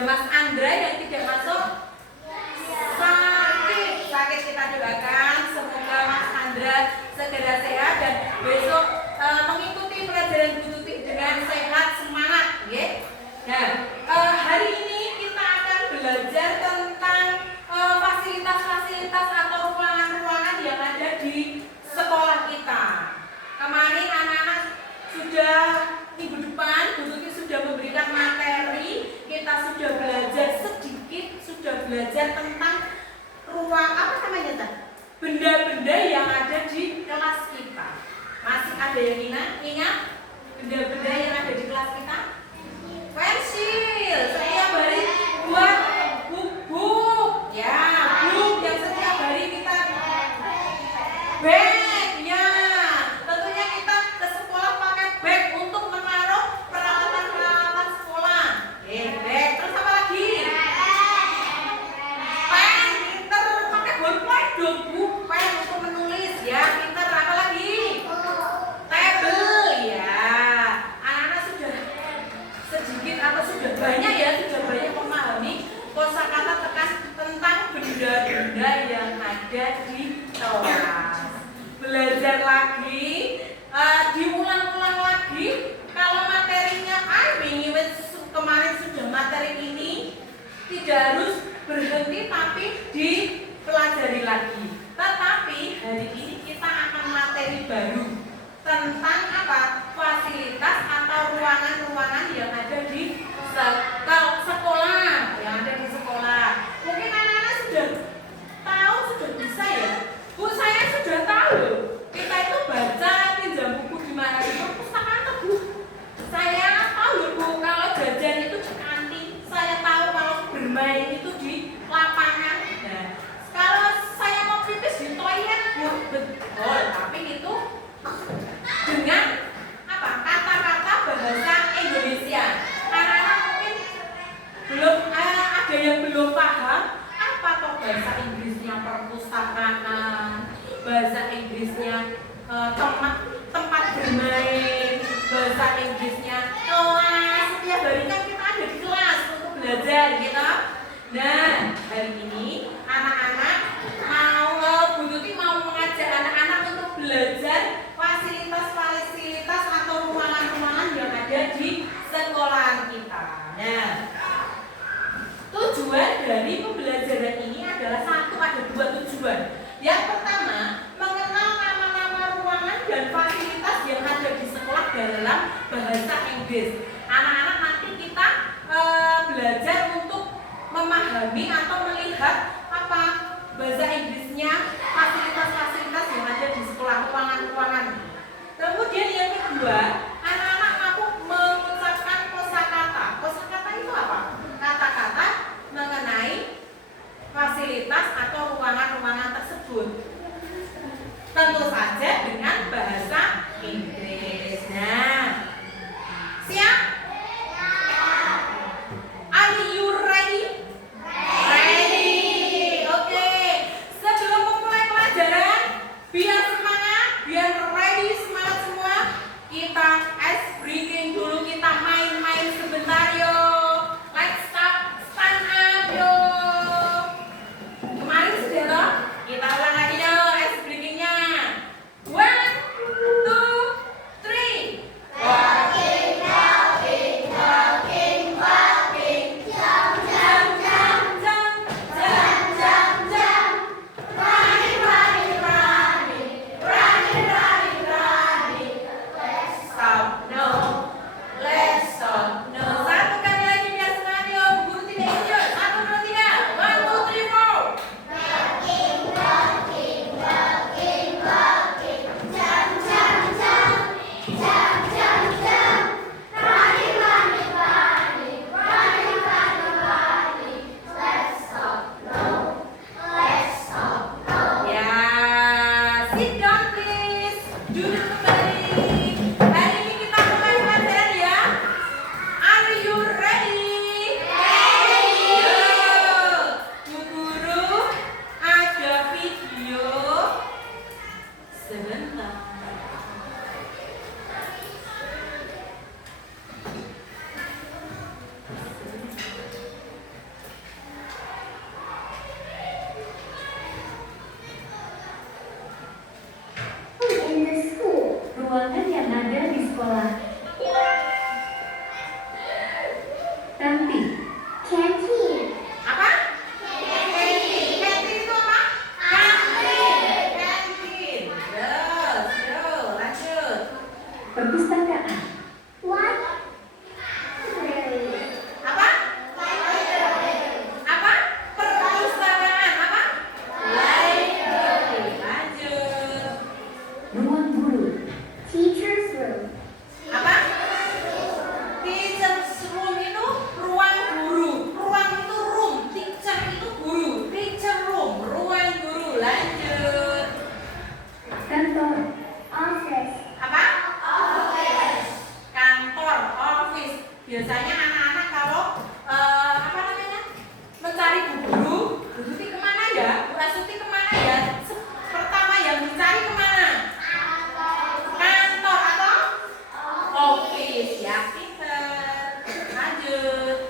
Mas Andra yang tidak masuk sakit kita doakan semoga Mas Andra segera sehat dan besok mengikuti pelajaran Bu Tuti dengan sehat semangat, ya. Nah, hari ini kita akan belajar tentang fasilitas-fasilitas atau ruangan-ruangan yang ada di sekolah kita. Kemarin anak-anak sudah minggu depan Bu Tuti sudah memberikan materi, kita sudah belajar sedikit, sudah belajar tentang ruang apa namanya tadi? Benda-benda yang ada di kelas kita. Masih ada yang ingat benda-benda yang ada di kelas kita? Pensil, setiap hari buat buku, ya, buku yang setiap hari kita bag, ya, tentunya kita ke sekolah pakai bag untuk menaruh peralatan-peralatan sekolah. Bag, terus apa lagi? Pen, pinter, pakai bolpen dong Bu, pen untuk menulis, ya, pinter, apa lagi? Tabel, ya, anak-anak sudah sedikit atau sudah banyak ya, sudah banyak memahami kosakata tentang benda-benda yang ada di kelas. Belajar lagi, diulang-ulang lagi. Kalau materinya kemarin sudah materi ini tidak harus berhenti tapi dipelajari lagi. Tetapi hari ini kita akan materi baru tentang apa? Fasilitas atau ruangan-ruangan yang ada di sekolah, yang ada di sekolah. Mungkin anak-anak sudah tahu, sudah bisa ya. Bu, saya sudah tahu. Kita itu baca pinjam buku di mana? Di perpustakaan, Bu. Saya tahu, Bu, kalau jajan itu di kantin. Saya tahu kalau bermain itu di lapangan. Nah, kalau saya mau pipis di toilet, Bu, betul. Tapi itu dengan apa? Kata-kata bahasa Indonesia. Anak-anak mungkin belum ada yang belum paham apa toh bahasa Inggrisnya perpustakaan, bahasa Inggrisnya tempat bermain, bahasa Inggrisnya kelas. Setiap hari kan kita ada di kelas untuk belajar, gitu. Nah, hari ini anak-anak Bu Tuti mau mengajak anak-anak untuk belajar fasilitas-fasilitas atau ruangan-ruangan yang ada di sekolah kita. Nah, tujuan dari pembelajaran ini adalah ada dua tujuan. Yang pertama, mengenal nama-nama ruangan dan fasilitas yang ada di sekolah dalam bahasa Inggris. Anak-anak nanti kita belajar untuk memahami atau melihat apa bahasa Inggrisnya, fasilitas-fasilitas yang ada di sekolah, ruangan-ruangan. Kemudian yang kedua, anak-anak mampu mengucapkan kosakata. Kosakata itu apa? Kata-kata mengenai fasilitas atau ruangan-ruangan tersebut. Tentu saja dengan bahasa Inggris. Nah, siap? Are you ready? Ready.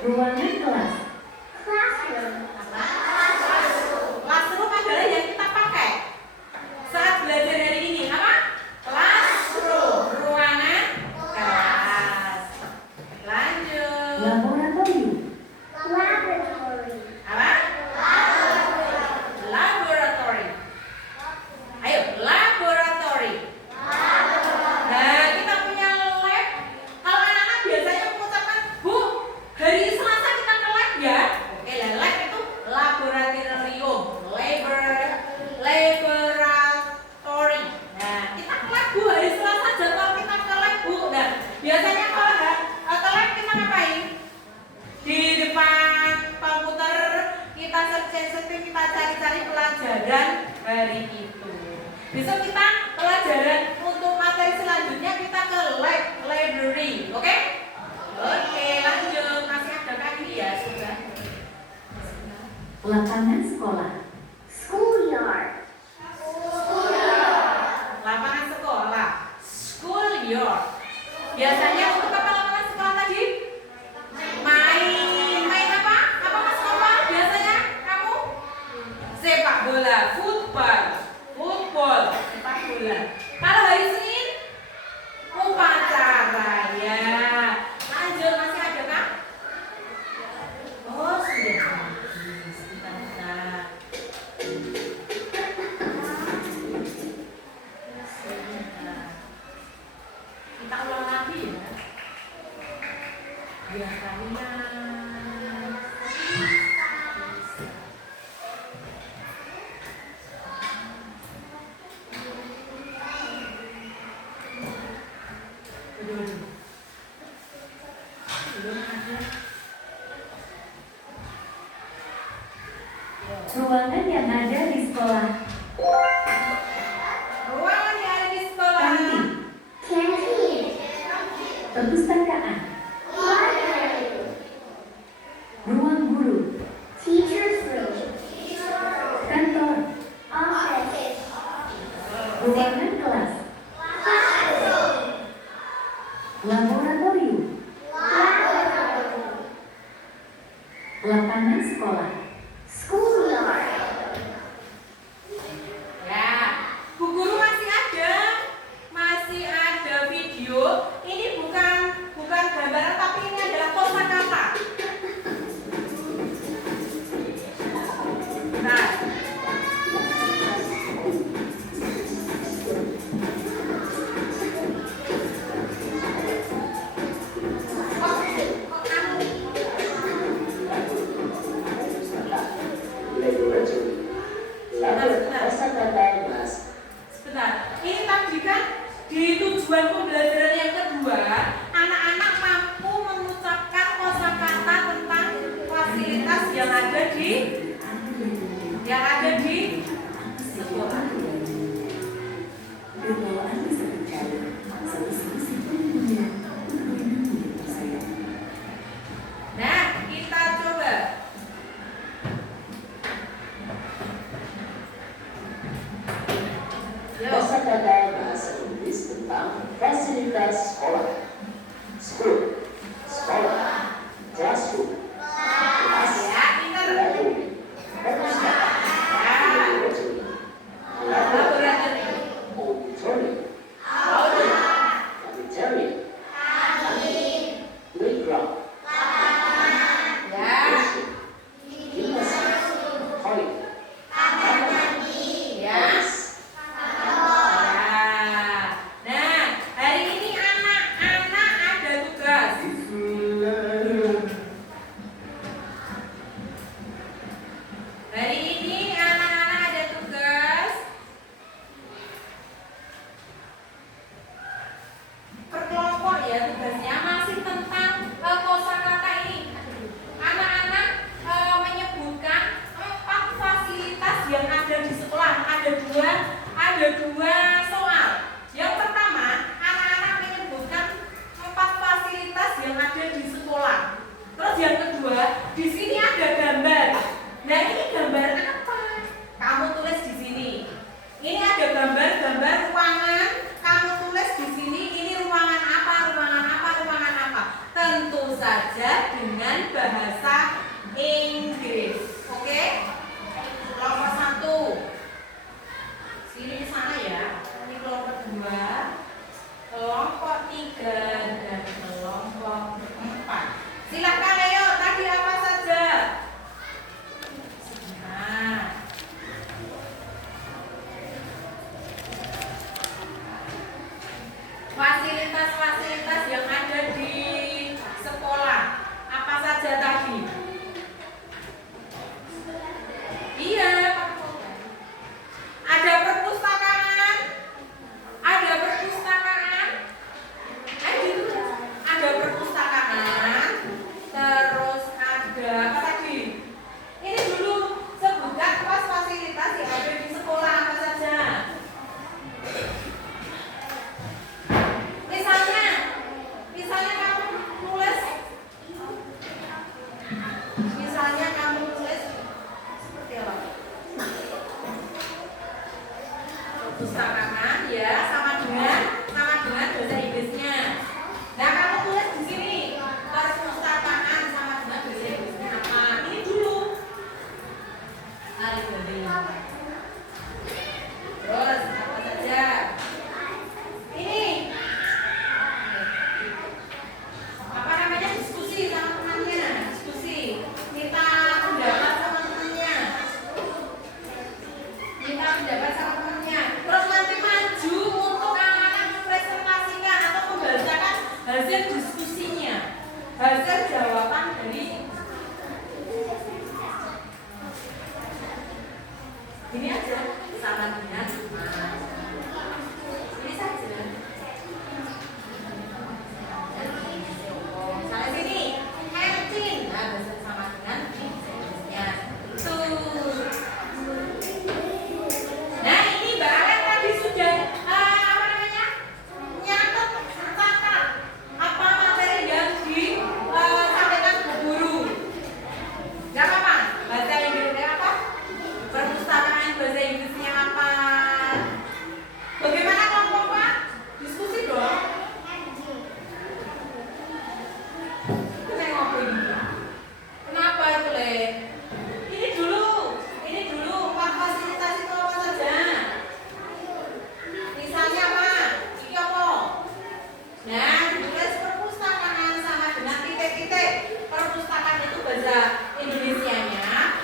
Ruangan kelas. Classroom adalah yang kita pakai saat belajar hari ini. Apa? Classroom. Ruangan kelas. Lanjut. Laboratorium. Apa? Laboratory. Ayo, laboratory. Nah, kita punya lab. Kalau anak-anak biasanya mengucapkan, Bu, hari Selasa kita ke lab ya. Oke, lab itu laboratorium, laboratory. Nah, kita ke lab Bu, hari Selasa jadwal kita ke lab Bu. Nah, biasanya kalau ke lab kita ngapain? Di depan komputer kita searching, kita cari-cari pelajaran hari itu. Besok kita pelajaran untuk materi selanjutnya kita ke library, oke? Oke, lanjut. Masih ada kaki ya, sudah. Lapangan sekolah. Lapangan sekolah, schoolyard. Biasanya untuk apa lapangan sekolah tadi? Main apa? Apa Mas Nova? Biasanya kamu? Sepak bola, football, sepak bola. Kalau hari Senin upacara ya. Lanjut, masih ada kah? Oh sudah. Sebentar. Kita ulang lagi ya. Biar kalian Ruangan yang ada di sekolah. ruangan yang ada di sekolah. Kantin. Perpustakaan. Ruang guru. Kantor. Ruangan kelas. Laboratorium. Lapangan sekolah. Ya, Bu Guru masih ada video. Ini bukan gambaran tapi ini adalah kosakata. Nah, sebentar. Ini tadi kan di tujuan pembelajaran yang kedua, anak-anak mampu mengucapkan kosakata tentang fasilitas yang ada di sekolah. Nah, kita coba. Kosakata bahasa Inggris tentang fasilitas sekolah. School, sekolah, classroom, kelas, Ya, pinter. library, bahasa Indonesianya,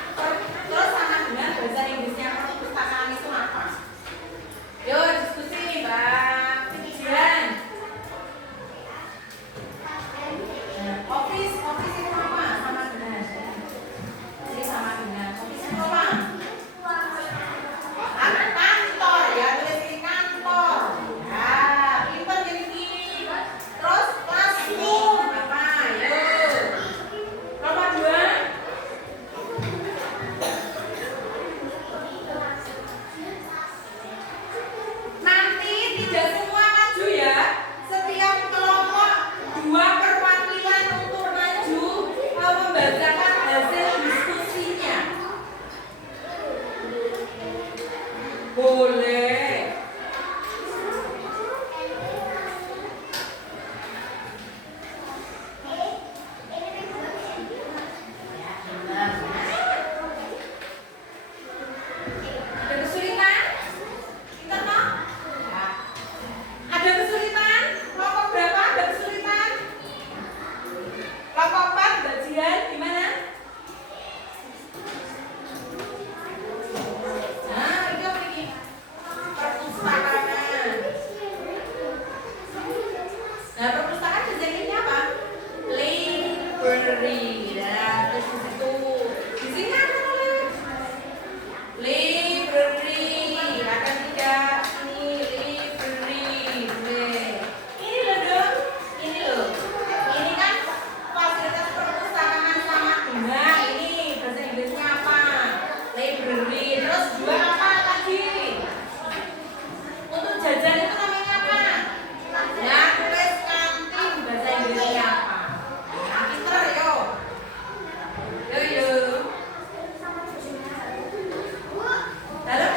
terus sama dengan bahasa Inggrisnya perpustakaan itu apa? Yuk diskusi Mbak Dian. Office itu apa? Sama dengan. Jadi sama dengan office itu apa? Kantor ya, tulis ini kantor. Ya, pinter jadi gini. Terus classroom apa? Yuk. Nomor 2. Nanti tidak semua maju ya. Setiap kelompok 2 perwakilan untuk maju membacakan hasil diskusinya. Boleh. Ada kesulitan? Pintar toh? Ya. Ada kesulitan? Kelompok berapa ada kesulitan? Kelompok 4 Mbak Jihan gimana? Nah, itu ini perpustakaan. Nah, perpustakaan jenisnya apa? Library. Nah, terus di situ. Di sini ada tulis library. Ada 3 ini library. Ini loh dong. Ini loh. Ini kan fasilitas perpustakaan sama dengan ini bahasa Inggrisnya apa? Library. Terus 2 apa lagi? Untuk jajan itu namanya apa? Ya, tulis kantin bahasa Inggrisnya apa? Nah, pinter yuk. Yuk. Lalu?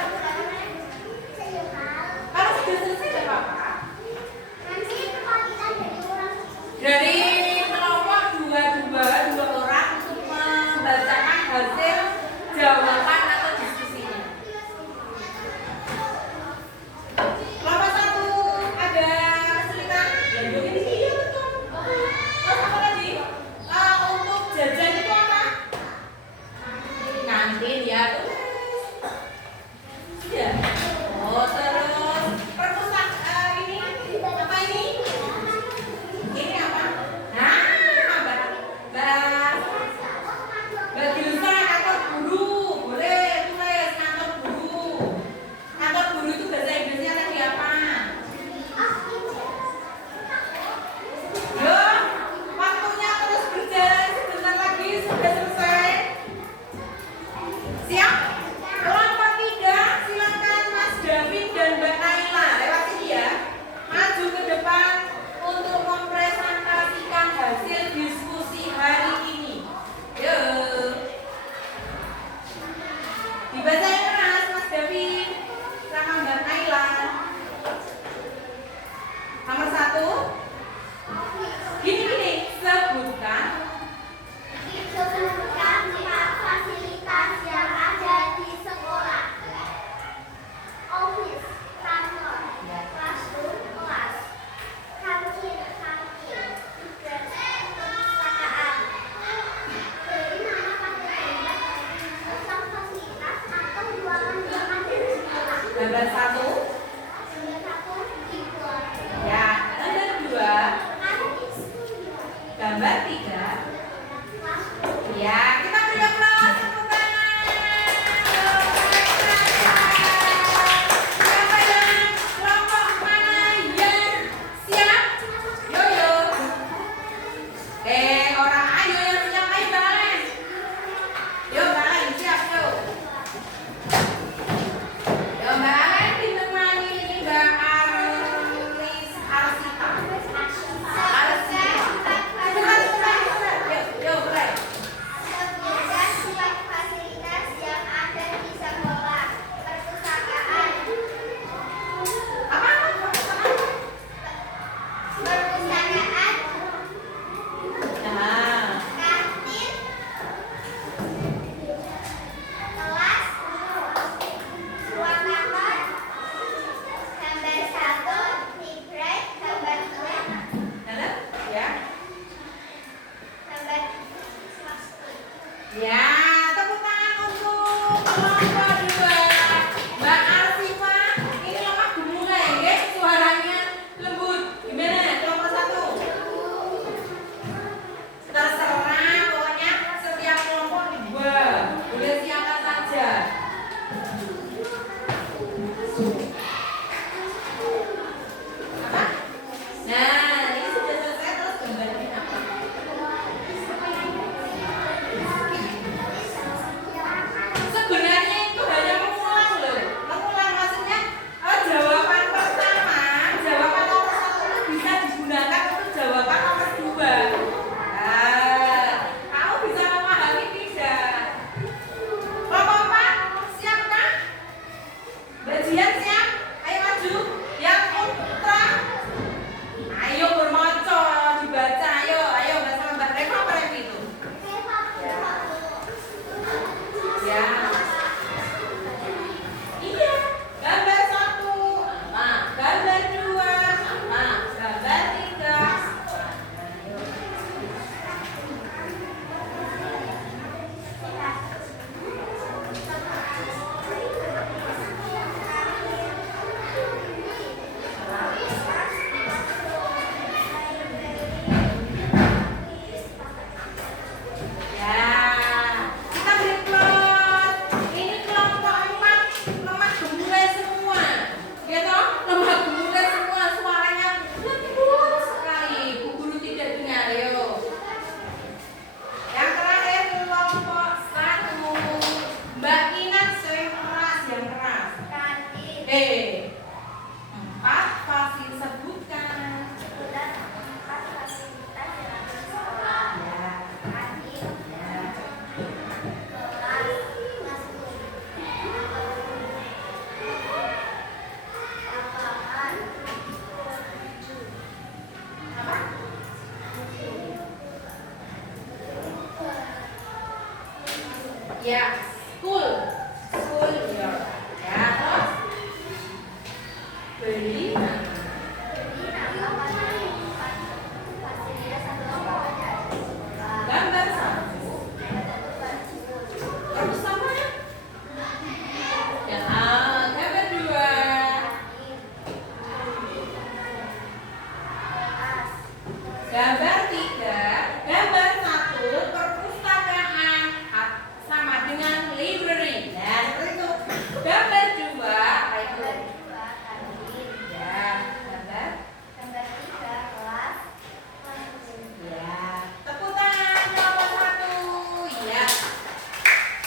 Kalau sudah selesai gak apa-apa. Dari kelompok 2 orang untuk membacakan hasil jawaban atau diskusinya. Kelompok 1 ada kesulitan? Ya, yuk ini iya betul. Terus apa lagi? Untuk jajan itu apa? Kantin ya tuh. Sudah. Oh, terus perpustakaan ini apa ini? Ini apa? Nah, Mbak Gilsa, kantor guru. Boleh tulis kantor guru. Kantor guru itu bahasa Inggrisnya tadi apa? Yuk, waktunya terus berjalan sebentar lagi sudah selesai. Siap? Kelompok 3, silakan Mas David dan Mbak Naila lewat sini ya. Maju ke depan untuk mempresentasikan hasil diskusi hari ini. Yuk. Dibaca yang keras Mas David sama Mbak Naila. Nomor 1. Gini, sebutkan Fasilitas yang ada di sekolah. Office, kantor, classroom, kelas, kantin, perpustakaan. Beri nama pada tentang fasilitas atau ruangan yang ada di sekolah. gambar 1. Gambar 1 keyboard. Ya, gambar 2. Ada di studio. Gambar 3. Classroom. Ya, kita beri aplaus tepuk tangan. Siapa yang kelompok mana yang siap? Yo. Orang ayo yang siap ayo balik. Yo balik siap yo. Yo balik ditemani Mbak Arsita. Sebentar. Yo, mulai. Ya, tepuk tangan untuk kelompok 2. Mbak Arsifa, ini lemah gemulai, ya, suaranya lembut. Gimana kelompok 1? Terserah, pokoknya setiap kelompok 2. Boleh siapa saja. Apa? Nah, ini sudah selesai, terus gambarnya apa? Sebenarnya itu hanya mengulang loh. Mengulang maksudnya jawaban pertama, jawaban nomor 1 itu bisa digunakan untuk jawaban nomor 2. Kamu bisa memahami tidak? Kelompok 4, siap kan? Bagian siap? Ayo maju. Yang ultra. Ayo bermoco, dibaca. Ayo bersama Mbak Reva apa Revi itu? Ya. Iya, gambar 1. Nah, gambar 2. Nah, gambar 3. Ya, kita beri close. Ini kelompok 4 lemah gemulai semua. Ya toh, lemah gemulai semua, suaranya lembut sekali. Bu guru tidak dengar, yuk. Yang terakhir kelompok 1. Mbak Kinan yang keras, yang keras. 4 pasti sebutkan. Ya, school year. Ya, terus beli gambar 1. Terus sama ya? Ya, gambar 2. Gambar 3. Gambar 1 perpustakaan sama dengan library. Nah, seperti itu. Gambar 2 apa itu? Ya, gambar. Ya, tepuk tangan kelompok 1. Ya.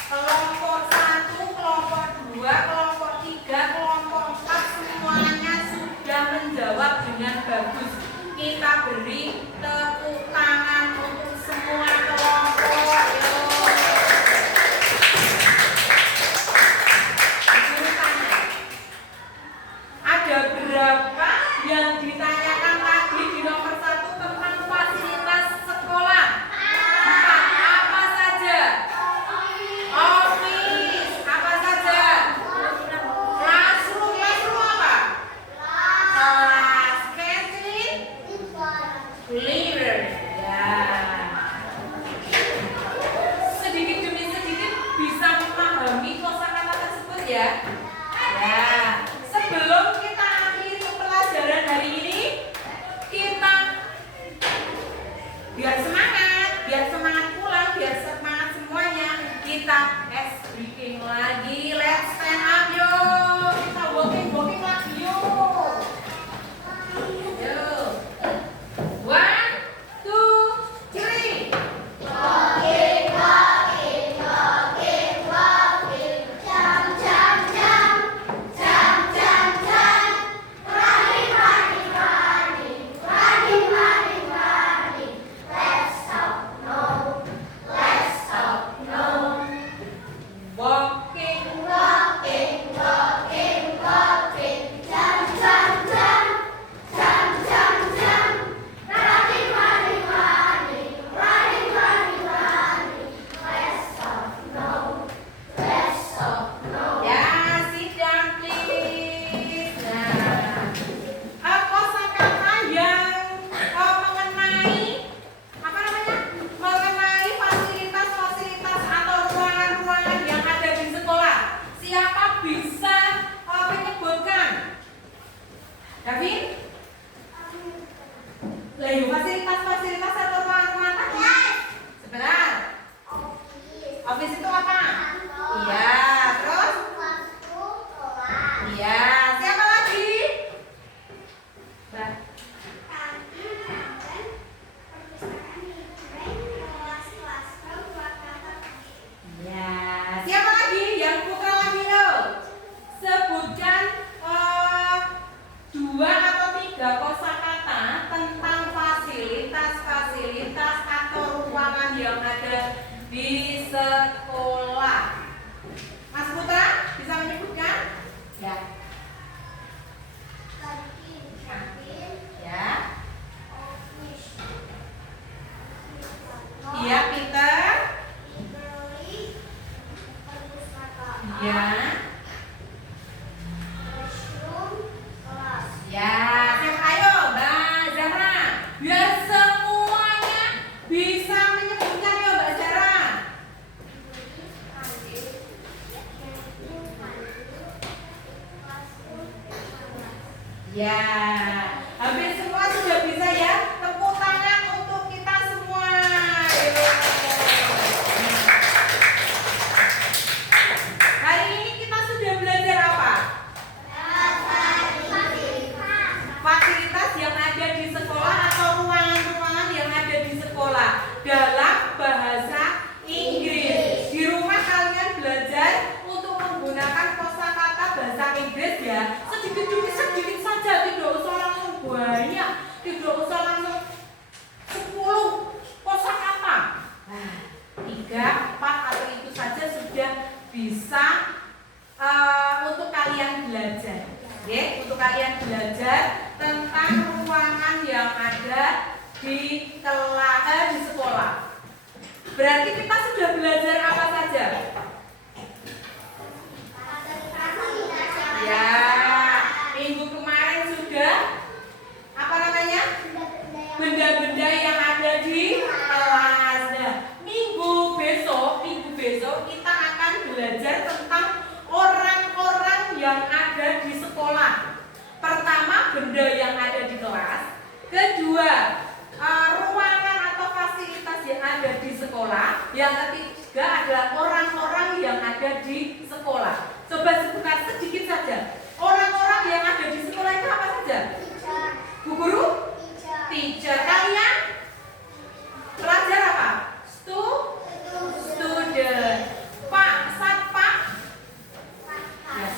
Kelompok 1, kelompok 2, kelompok 3, kelompok 4 semuanya sudah menjawab dengan bagus. Kita beri tepuk tangan untuk semua kelompok. Yuk. Guru tanya, ada berapa yang ditanyakan tadi di nomor 1 tentang fasilitas sekolah? 4. Apa saja? Office. Apa saja? Classroom. Classroom apa? Kelas. Canteen. Library. Ya. Sedikit demi sedikit bisa memahami kosakata tersebut ya. Ya. Sebelum kita akhiri pelajaran hari ini, kita biar semangat pulang, biar semangat semuanya, kita ice breaking lagi. Let's stand up yuk. Kita walking lagi yuk. Yuk. 1, 2, 3. Office itu apa? Iya, terus? Iya, siapa lagi? Mbak. Ya, siapa lagi? Yang putra lagi loh. Sebutkan 2 atau 3 kosakata tentang fasilitas-fasilitas atau ruangan yang ada di sekolah. Mas Putra bisa menyebutkan? Ya. Ya. Iya, pinter. Ya. Ya, siap, ayo Mbak Zahra. Biar semuanya bisa menyebutkan ya Mbak Zahra. Ya, hampir semua sudah bisa ya. Tepuk tangan untuk kita semua. Ayo. Hari ini kita sudah belajar apa? Fasilitas yang ada di sekolah atau ruangan-ruangan yang ada di sekolah dalam bahasa Inggris. Di rumah kalian belajar untuk menggunakan kosakata bahasa Inggris ya. Sedikit demi sedikit saja, tidak usah langsung banyak, tidak usah langsung 10 kosakata. Nah, 3, 4 atau itu saja sudah bisa untuk kalian belajar. Oke, untuk kalian belajar tentang ruangan yang ada di di sekolah. Berarti kita sudah belajar apa saja? Ya, minggu kemarin sudah apa namanya? Benda-benda yang ada di kelas. Nah, minggu besok kita akan belajar tentang orang-orang yang ada di sekolah. Pertama, benda yang ada di kelas. Kedua, ruangan atau fasilitas yang ada di sekolah. Yang ketiga adalah orang-orang yang ada di sekolah. Coba sebutkan sedikit saja. Orang-orang yang ada di sekolah itu apa saja? Bu guru? Teacher. Kalian? Pelajar apa? Student. Pak Satpam? Ya,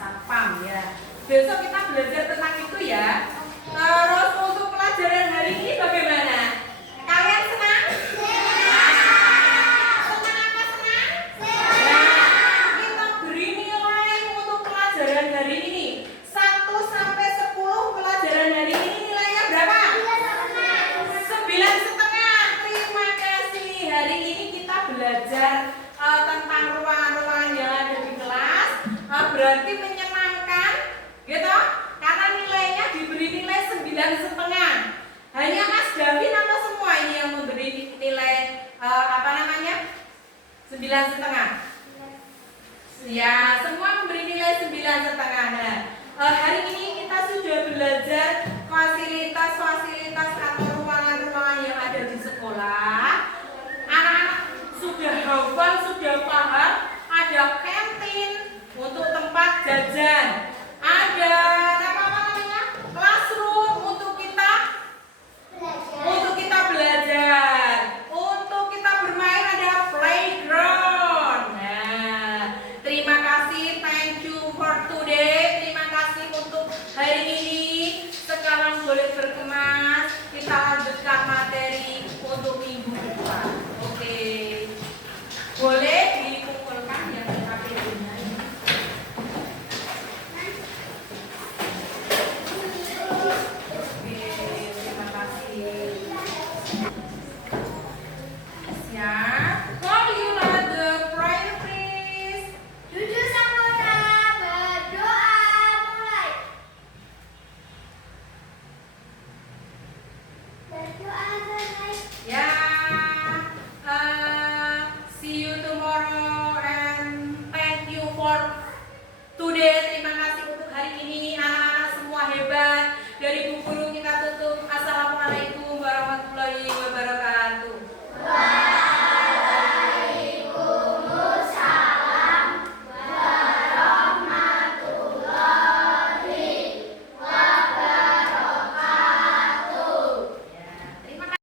satpam ya. Besok kita belajar tentang itu ya. Terus untuk pelajaran hari ini bagaimana? Kalian senang? Senang apa senang? Nah, kita beri nilai untuk pelajaran hari ini. 1 sampai 10 pelajaran hari ini nilainya berapa? 9,5. Terima kasih. Hari ini kita belajar tentang ruangan-ruangan yang ada di kelas. Berarti menyenangkan, gitu? Karena nilainya diberi nilai 9,5. Hanya Mas Davin atau semua ini yang memberi nilai 9,5? Ya, semua memberi nilai 9,5. Nah, hari ini kita sudah belajar fasilitas-fasilitas atau ruangan-ruangan yang ada di sekolah. Anak-anak sudah hafal, sudah paham. Ada kantin untuk tempat jajan. Ada classroom untuk kita belajar. Untuk kita bermain ada playground. Nah, terima kasih, thank you for today. Terima kasih untuk hari ini. Sekarang boleh berkemas. Kita lanjutkan materi untuk minggu depan. Oke. Boleh dikumpulkan yang KPD-nya ini. Oke, terima kasih. Siap. Call you like the prayer, please. Jujur Samuel, berdoa mulai. Berdoa guys. Ya,